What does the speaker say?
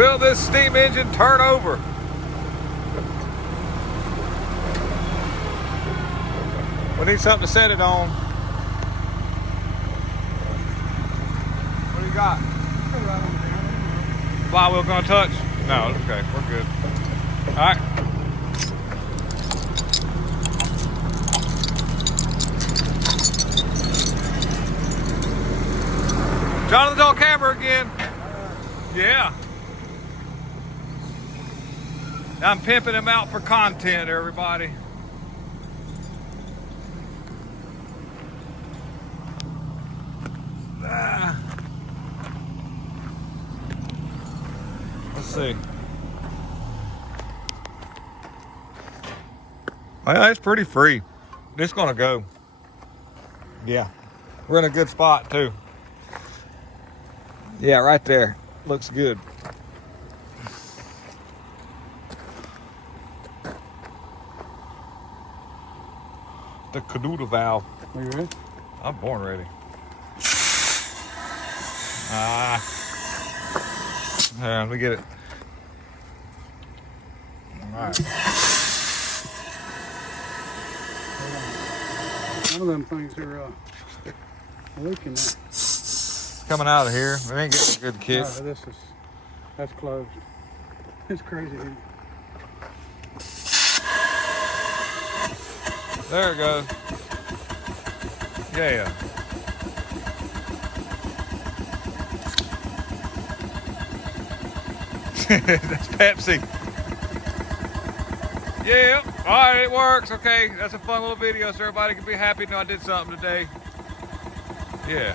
Will this steam engine turn over? We need something to set it on. What do you got? Flywheel gonna touch? No, okay, we're good. All right. Jonathan's on camera again. Yeah. I'm pimping him out for content, everybody. Let's see. Well, it's pretty free. It's gonna go. Yeah. We're in a good spot too. Yeah, right there. Looks good. The caduta valve. Are you ready? I'm born ready. Let me get it. All right. One of them things are leaking now. Coming out of here. We ain't getting a good kick. That's closed. It's crazy. There it goes. Yeah. That's Pepsi. Yeah. All right, it works. Okay, that's a fun little video so everybody can be happy to know I did something today. Yeah.